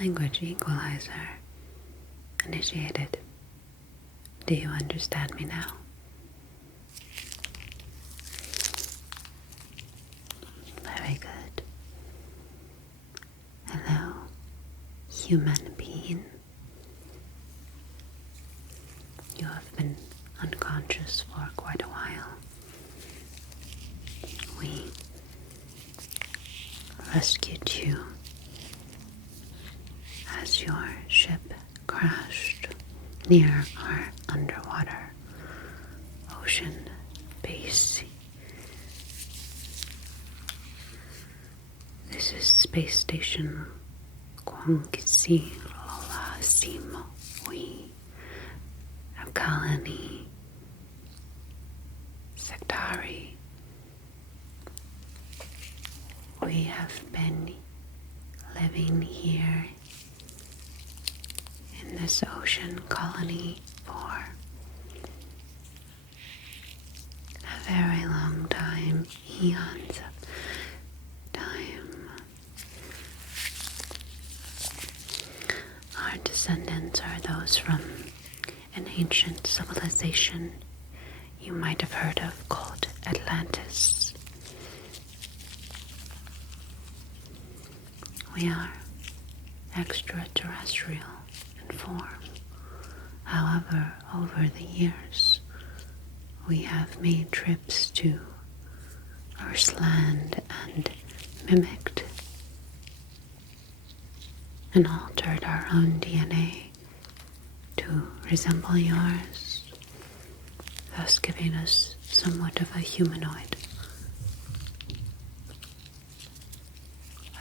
Language equalizer initiated. Do you understand me now? Very good. Hello, human being. You have been unconscious for quite a while. We rescued you as your ship crashed near our underwater ocean base. This is Space Station Kwangsi Lola Simo. We, a colony, sectari. We have been living here in this ocean colony for a very long time, eons of time. Our descendants are those from an ancient civilization you might have heard of called Atlantis. We are extraterrestrial in form. However, over the years, we have made trips to Earth's land and mimicked and altered our own DNA to resemble yours, thus giving us somewhat of a humanoid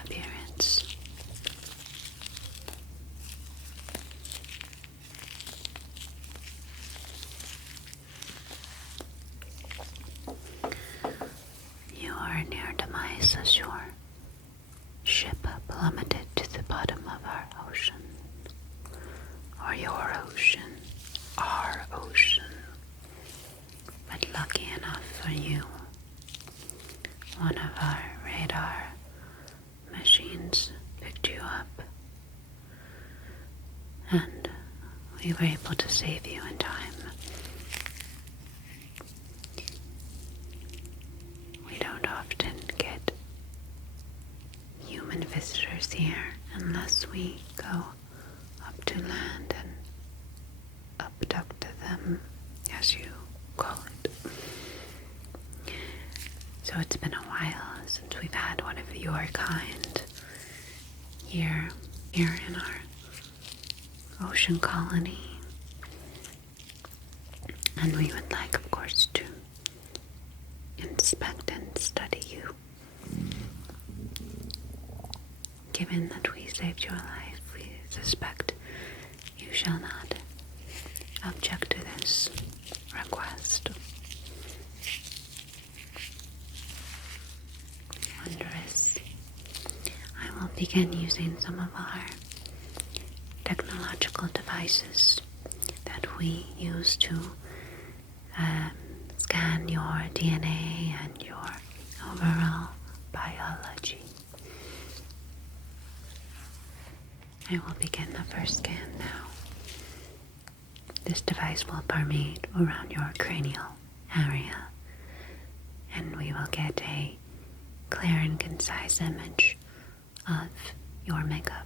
appearance. You are near demise as your ship plummeted to the bottom of our ocean, or your ocean, our ocean. But lucky enough for you, one of our radar machines picked you up, and we were able to save you in time. We don't often get human visitors here unless we go up to land and abduct them, as you call it. So it's been a while since we've had one of your kind here in our ocean colony. And we would like, of course, to inspect and study you. Given that we saved your life, we suspect you shall not object to this request. Wondrous. I will begin using some of our technological devices that we use to scan your DNA and your overall biology. I will begin the first scan now. This device will permeate around your cranial area, and we will get a clear and concise image of your makeup.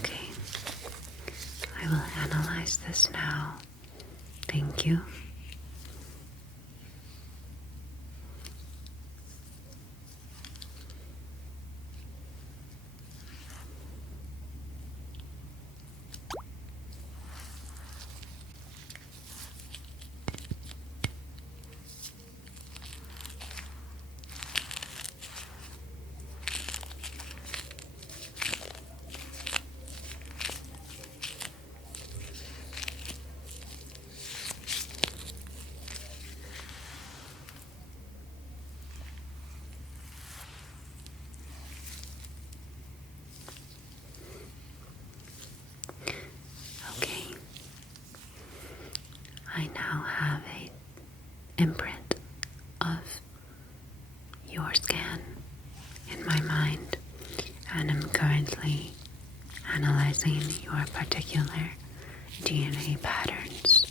Okay, I will analyze this now. Thank you. Okay, I now have a imprint of your scan in my mind, and I'm currently analyzing your particular DNA patterns,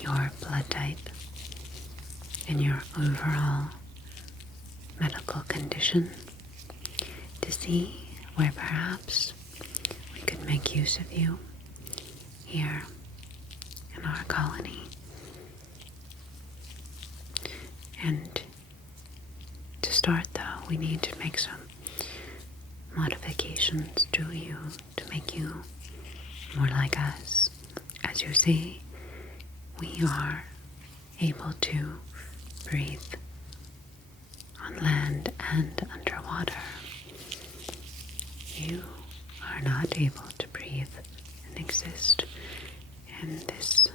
your blood type, and your overall medical condition to see where perhaps we could make use of you here in our colony. And to start though, we need to make some modifications to you to make you more like us. As you see, we are able to breathe on land and underwater. You are not able to breathe and exist in this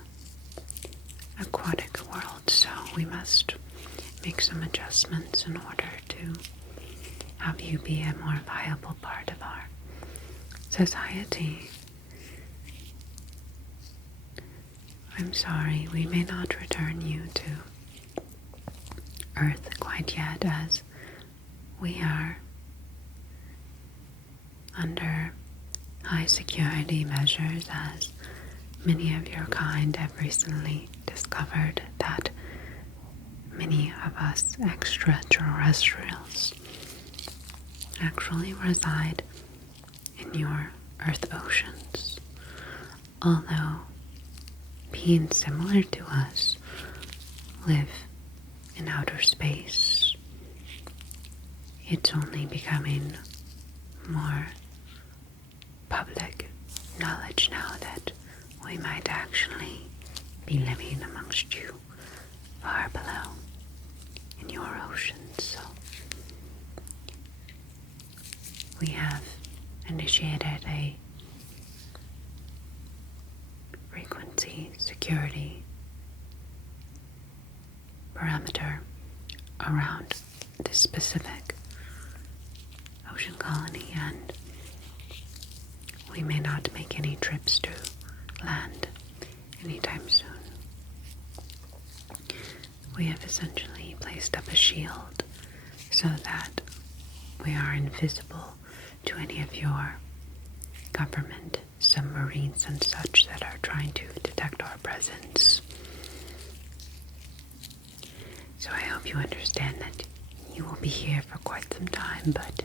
aquatic world, so we must make some adjustments in order to have you be a more viable part of our society. I'm sorry, we may not return you to Earth quite yet, as we are under high security measures, as many of your kind have recently discovered that many of us extraterrestrials actually reside in your Earth oceans. Although being similar to us, live in outer space, it's only becoming more public knowledge now that we might actually be living amongst you far below in your oceans. So we have initiated a frequency security parameter around this specific ocean colony, and we may not make any trips to land anytime soon. We have essentially placed up a shield so that we are invisible to any of your government submarines and such that are trying to detect our presence. So I hope you understand that you will be here for quite some time, but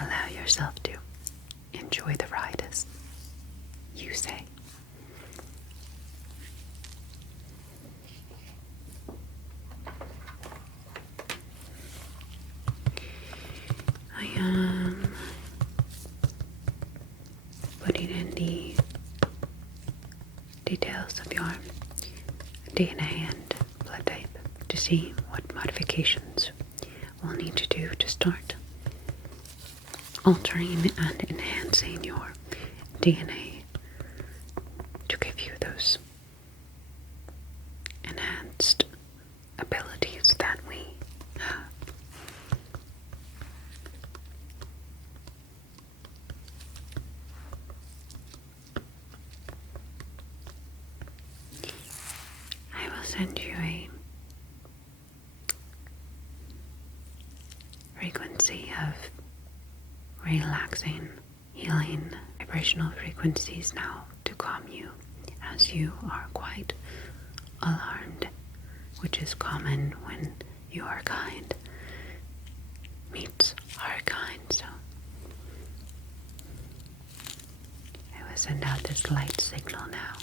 allow yourself to enjoy the ride, as you say. I am putting in the details of your DNA and blood type to see what modifications we'll need to do to start altering and enhancing your DNA to give you those enhanced abilities that we have. I will send you a frequency of relaxing, healing vibrational frequencies now to calm you, as you are quite alarmed, which is common when your kind meets our kind. So send out this light signal now.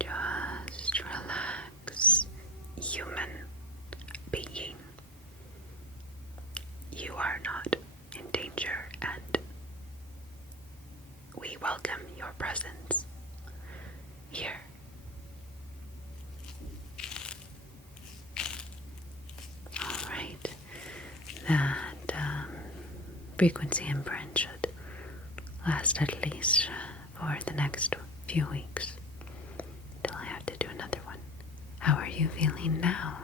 Just relax, human being. You are not in danger, and we welcome your presence here. Alright, that frequency imprint should last at least for the next few weeks until I have to do another one. How are you feeling now?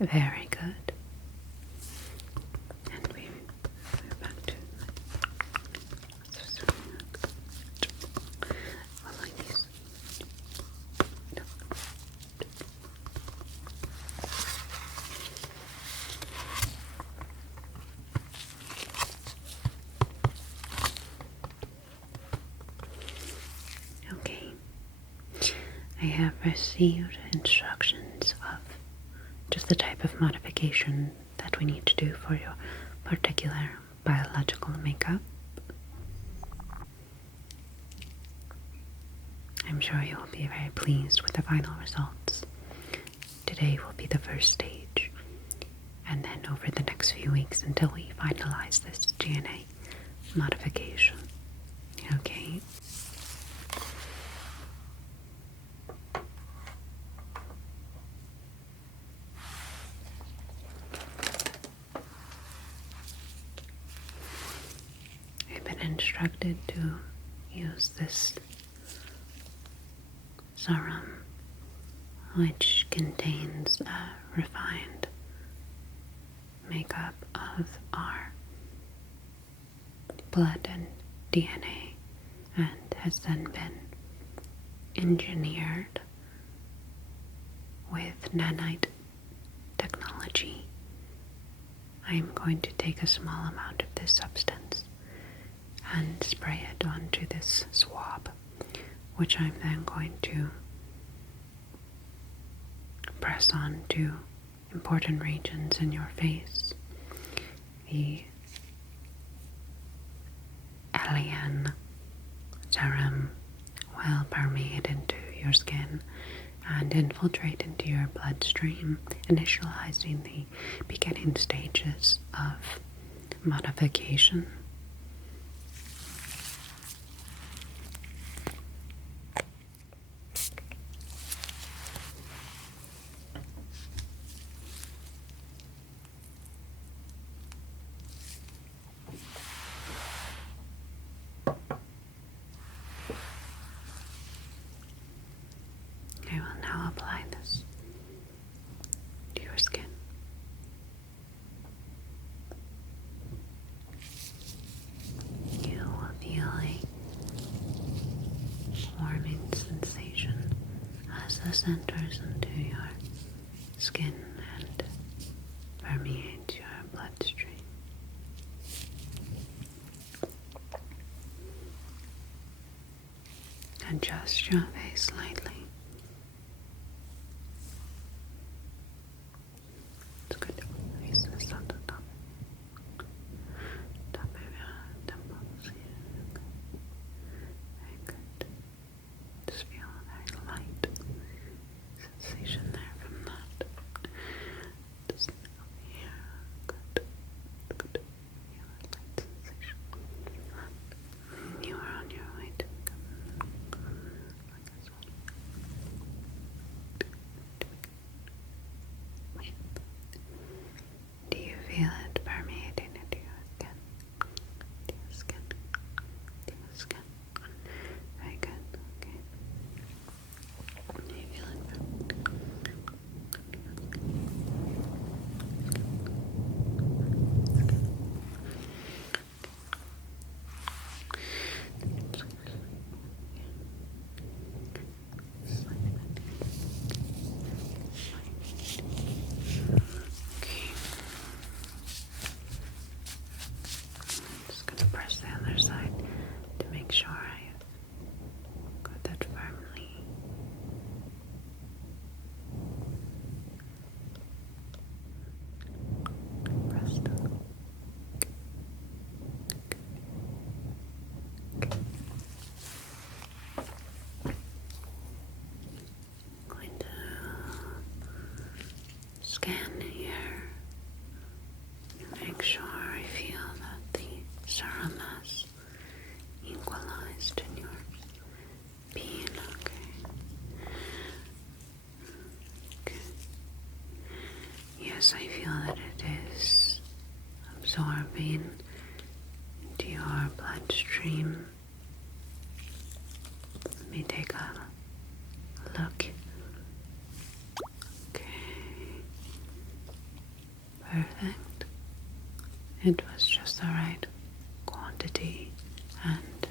Very good. And we're back to like these. Okay. I have received instructions of just the type of modification that we need to do for your particular biological makeup. I'm sure you will be very pleased with the final results. Today will be the first stage, and then over the next few weeks until we finalize this DNA modification. Okay? Instructed to use this Serum, which contains a refined makeup of our blood and DNA, and has then been engineered with nanite technology. I am going to take a small amount of this substance and spray it onto this swab, which I'm then going to press onto important regions in your face. The alien serum will permeate into your skin and infiltrate into your bloodstream, initializing the beginning stages of modification. I will now apply this to your skin. You will feel a warming sensation as this enters into your skin and permeates your bloodstream. Adjust your face slightly. It's good to face this on the top. Top of your temples here. Very good. Just feel a very light sensation there from that. Just over here. Good. Good. Feel a light sensation. You are on your way to become like this one. scan here. Make sure I feel that the serum has equalized in your being, okay. Yes, I feel that it is absorbing into your bloodstream. Let me take a look. Okay. Perfect. It was just the right quantity and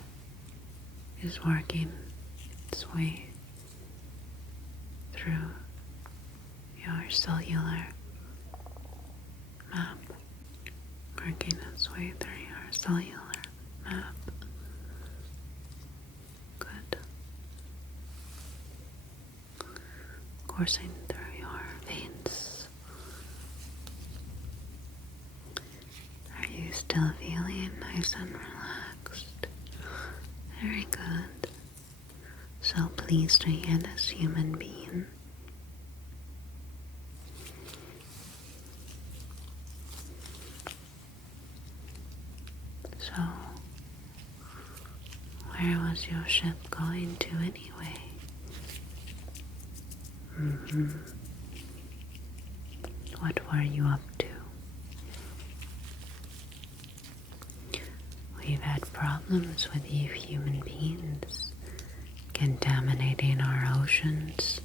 is working its way through your cellular map. Working its way through your cellular map. Good. Coursing through your veins. Are you still feeling nice and relaxed? Very good. So pleased to hear this, human being. So, where was your ship going to anyway? What were you up to? We've had problems with you human beings contaminating our oceans.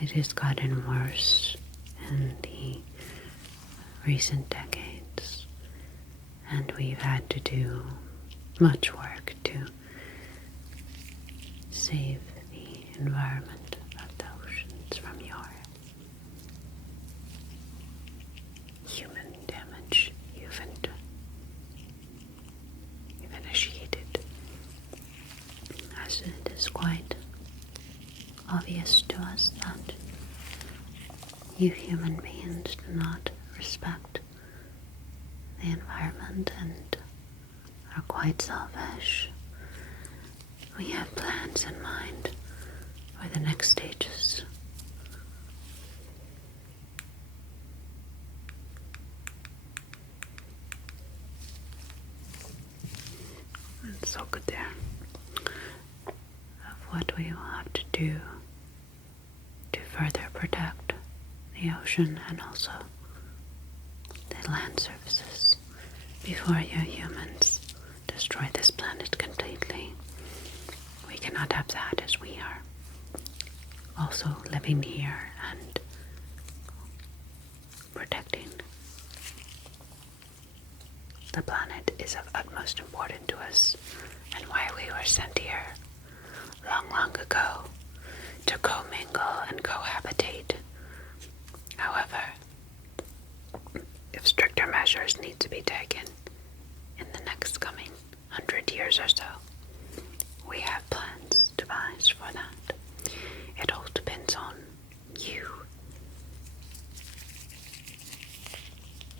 It has gotten worse in the recent decades, and we've had to do much work to save the environment of the oceans from your human damage you've initiated, as it is quite obvious to us that you human beings do not respect the environment and are quite selfish. We have plans in mind for the next stages. It's so good there. Of what we will have to do to further protect the ocean and also the land surfaces before you humans destroy this planet completely. We cannot have that, as we are also living here and protecting the planet is of utmost importance to us, and why we were sent here long, long ago to commingle and cohabitate. However, if stricter measures need to be taken in the next coming 100 years or so, we have plans devised for that. It all depends on you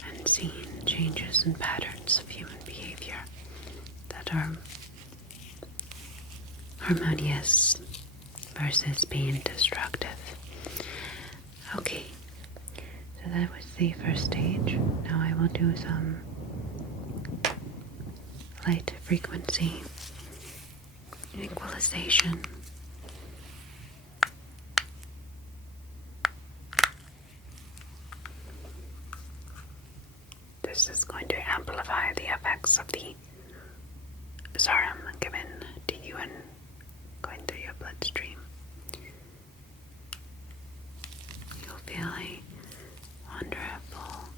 and seeing changes in patterns of human behavior that are harmonious versus being destructive. Okay, so that was the first stage. Now I will do some light frequency equalization. This is going to amplify the effects of the serum given to you and going through your bloodstream. You'll feel a wonderful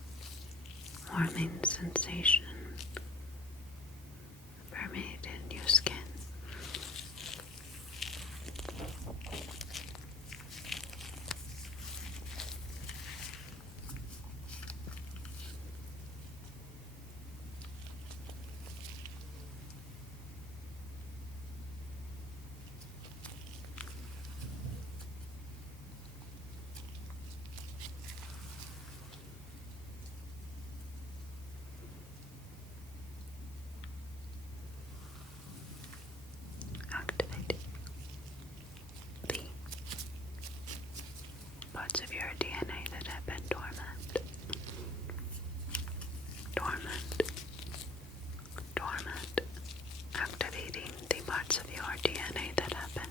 warming sensation permeate in your skin. your DNA that have been dormant. Dormant. Dormant. Activating the parts of your DNA that have been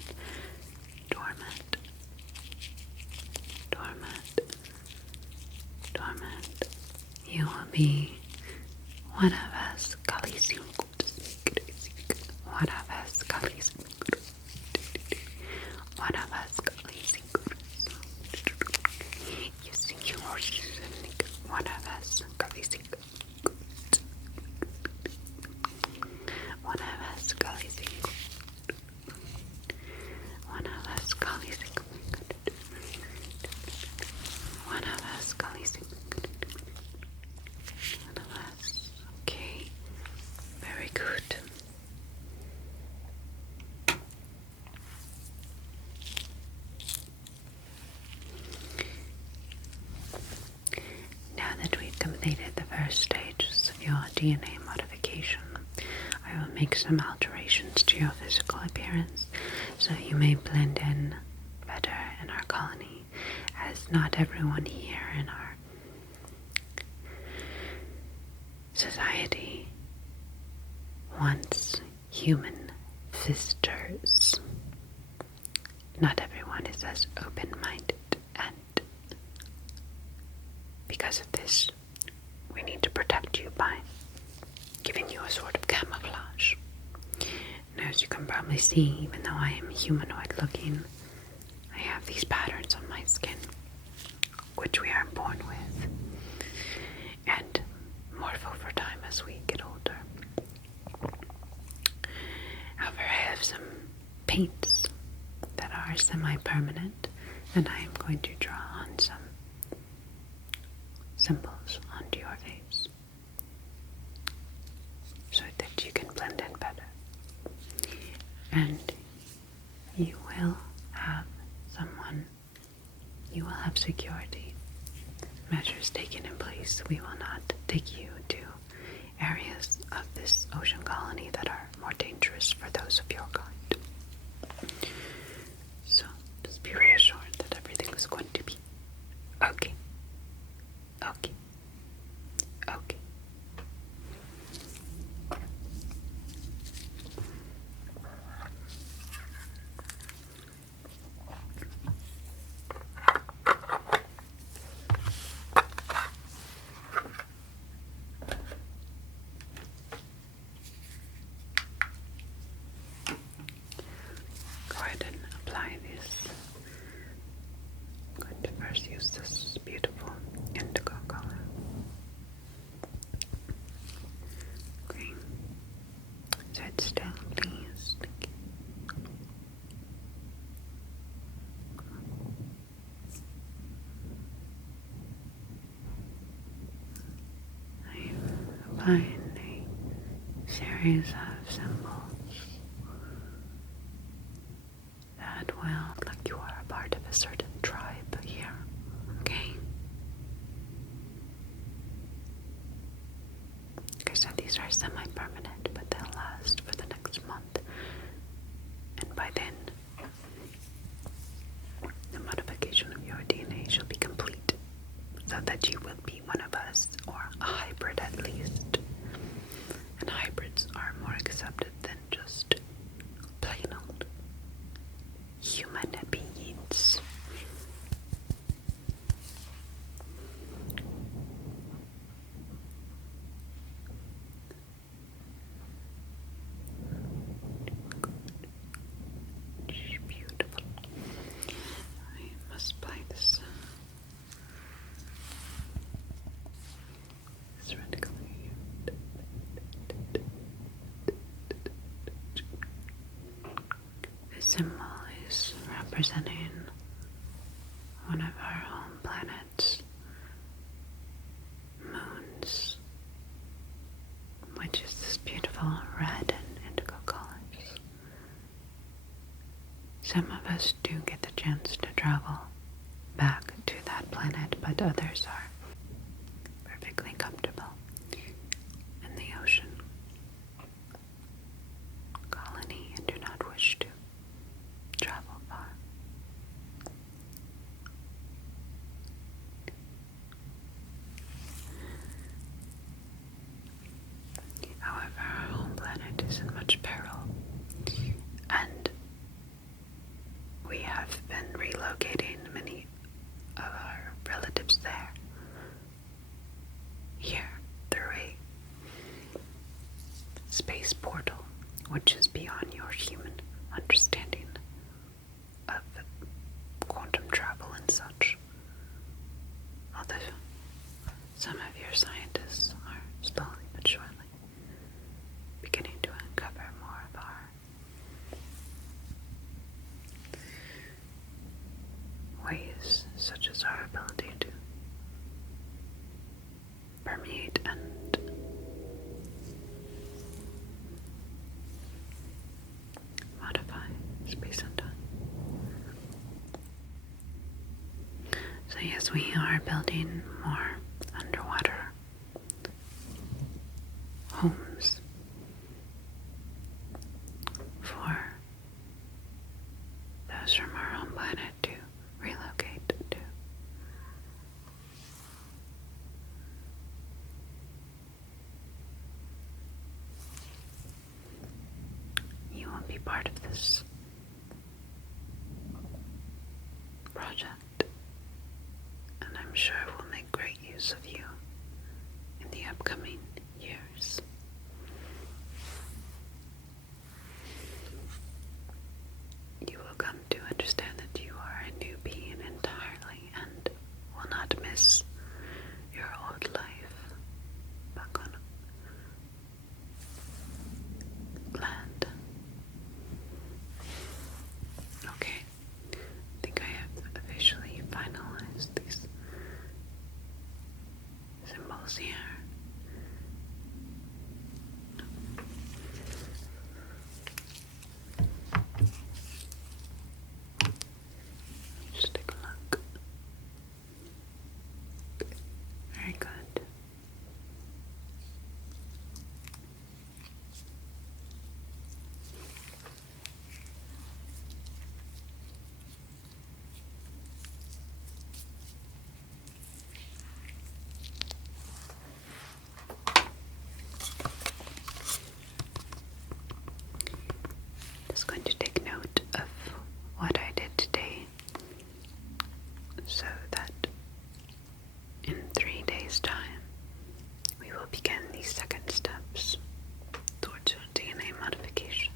dormant. Dormant. Dormant. You will be one of us. One of us. One of us. You think you are one of us. One of us. One of us. One of us. One of us. Okay. Very good. Now that we've completed the first stages of your DNA modification, I will make some alterations to your physical appearance so you may blend in better in our colony, as not everyone here in our society wants human visitors. Not everyone is as open-minded, and because of this, we need to protect you by giving you a sort of camouflage. And as you can probably see, even though I am humanoid looking, I have these patterns on my skin, which we are born with, and morph over time as we get older. However, I have some paints that are semi-permanent, and I am going to draw on some symbols onto your face so that you can blend in better. And you will have security measures taken in place. We will not take you to areas of this ocean colony that are more dangerous for those of your kind. So just be reassured that everything is going to be okay. Okay. Okay. Go ahead and apply this. I'm going to first use this beautiful indigo color. Okay. Sit still, please. Thank you. I'm applying a series of symbols that will look like you are a part of a certain tribe here. Okay? Like I said, these are semi-permanent, but they'll last for the next month. And by then, the modification of your DNA shall be complete, so that you will be one of us, or a hybrid at least. And hybrids are more accepted than just plain old human beings. Beautiful. I must apply this red color here. This symbol is representing one of our home planets' moons, which is this beautiful red and indigo colors. Some of us do get the chance to travel back to that planet, but others are perfectly comfortable in the ocean colony and do not wish to travel far. which is beyond your human understanding of quantum travel and such. Although some of your scientists are slowly but surely beginning to uncover more of our ways, such as our ability to permeate and modify space and time. So yes, we are building more underwater homes for those from our home planet to relocate to. You will be part of this project, and I'm sure we'll make great use of you in the upcoming years. You will come to understand that you are a new being entirely and will not miss your old life back on land. Okay, I think I have officially finalized these symbols here. Just take a look. Very good. Just going to take note of what I did today so that in 3 days' time we will begin the second steps towards DNA modification.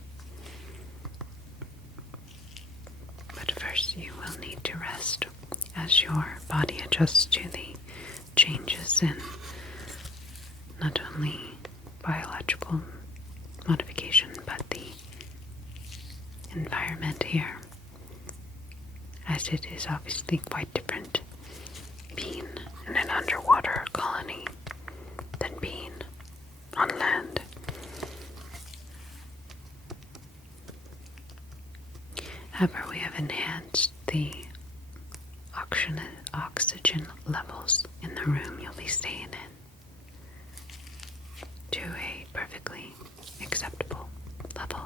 But first you will need to rest as your body adjusts to the changes in not only biological modification but the environment here, as it is obviously quite different being in an underwater colony than being on land. However, we have enhanced the oxygen levels in the room you'll be staying in to a perfectly acceptable level.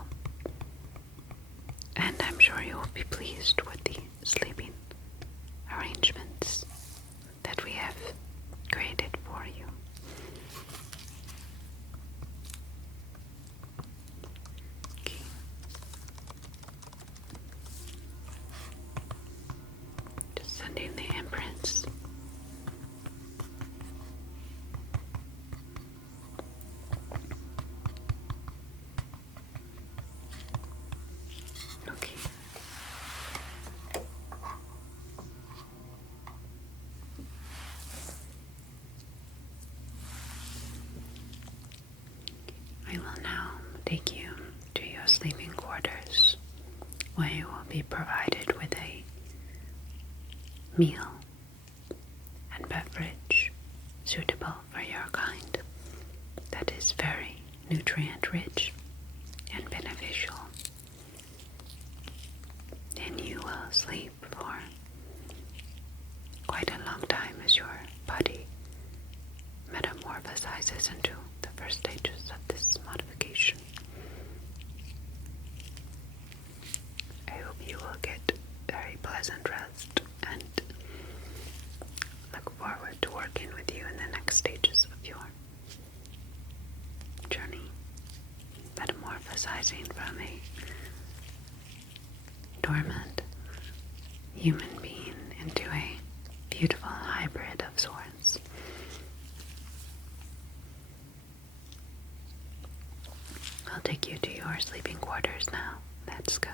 And I'm sure you will be pleased with the sleeping arrangements that we have created for you. Okay. Just sending the imprints. Okay. I will now take you to your sleeping quarters, where you will be provided with a meal and beverage suitable for your kind that is very nutrient rich and beneficial. And you will sleep for quite a long time as your body metamorphosizes into the first stages of this modification. I hope you will get very pleasant rest and look forward to working with you in the next stages of your journey, metamorphosizing from a dormant human being into a beautiful hybrid of sorts. I'll take you to your sleeping quarters now. Let's go.